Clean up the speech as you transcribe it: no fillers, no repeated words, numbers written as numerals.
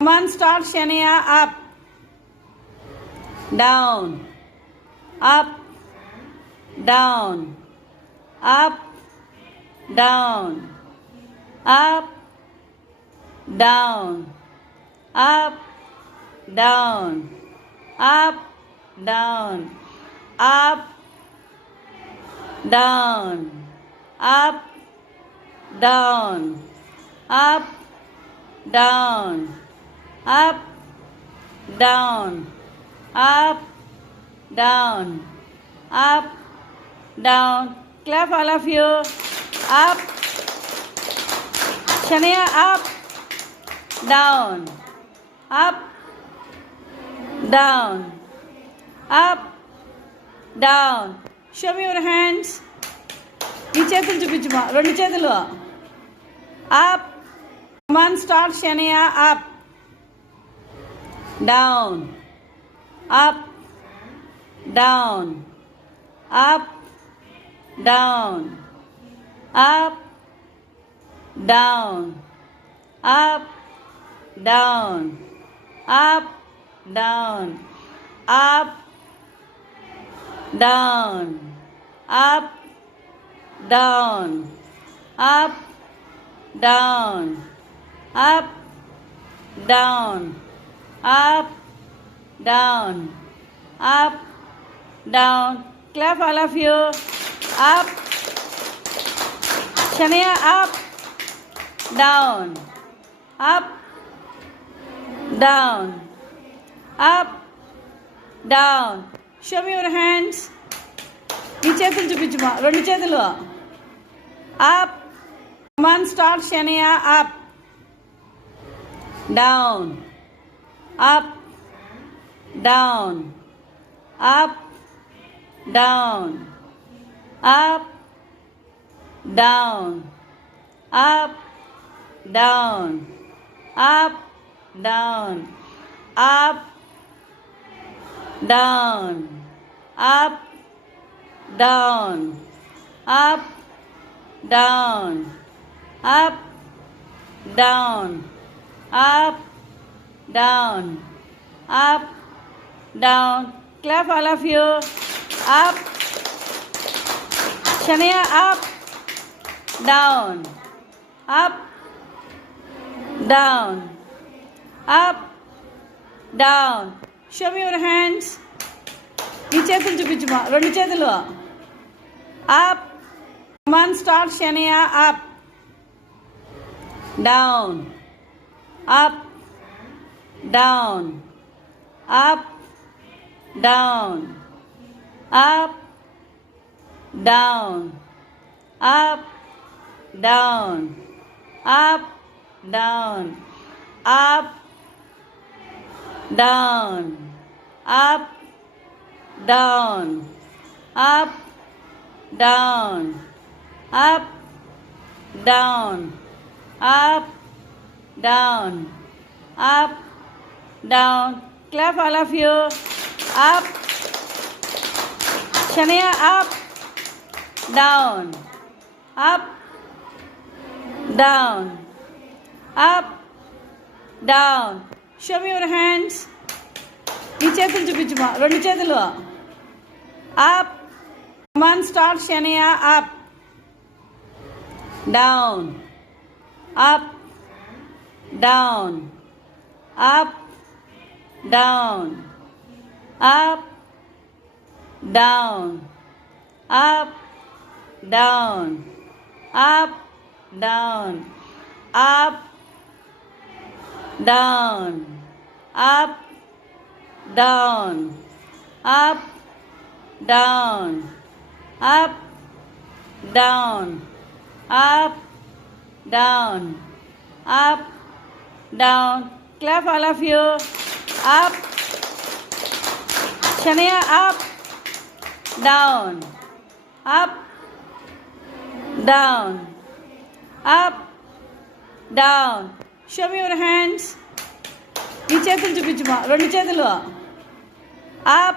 Come on, start Shania. Up, down, up, down, up, down, up, down, up, down, up, down, up, down, up, down, up, down, up, down, up, down, up, down. Clap all of you. Up, Shania, up, down, up, down, up, down. Show me your hands. ఈ చేతులు చూపించుమా, రెండు చేతులు. Up. Come on, start Shania. Up, down, up, down, up, down, up, down, up, down, up, down, up, down, up, down, up, down, up, down, up, down, up, down. Clap all of you. Up, Shania, up, down, up, down, up, down. Show me your hands. ఈ చేతులు చూపించుమా, రెండు చేతులు. Up. Come on, start Shania. Up, down, up, down, up, down, up, down, up, down, up, down, up, down, up, down, up, down, up, down, up, down, up, down. Clap all of you. Up, Shania, up, down, up, down, up, down. Show me your hands. ఈ చేతులు చూపించుమా, రెండు చేతులు. Up. Come on, start Shania. Up, down, up, down, up, down, up, down, up, down, up, down, up, down, up, down, up, down, up, down, up, down, up, down. Clap all of you. Up, Shania, up, down, up, down, up, down. Show me your hands. ఈ చేతులు చూపించుమా, రెండు చేతులు. Up. Come on, start Shania. Up, down, up, down, up, down, up, down, up, down, up, down, up, down, up, down, up, down, up, down, up, down, up, down. Clap all of you. Up, Shania, up, down, up, down, up, down. Show me your hands. ఈ చేతులు చూపించుమా, రెండు చేతులు. Up,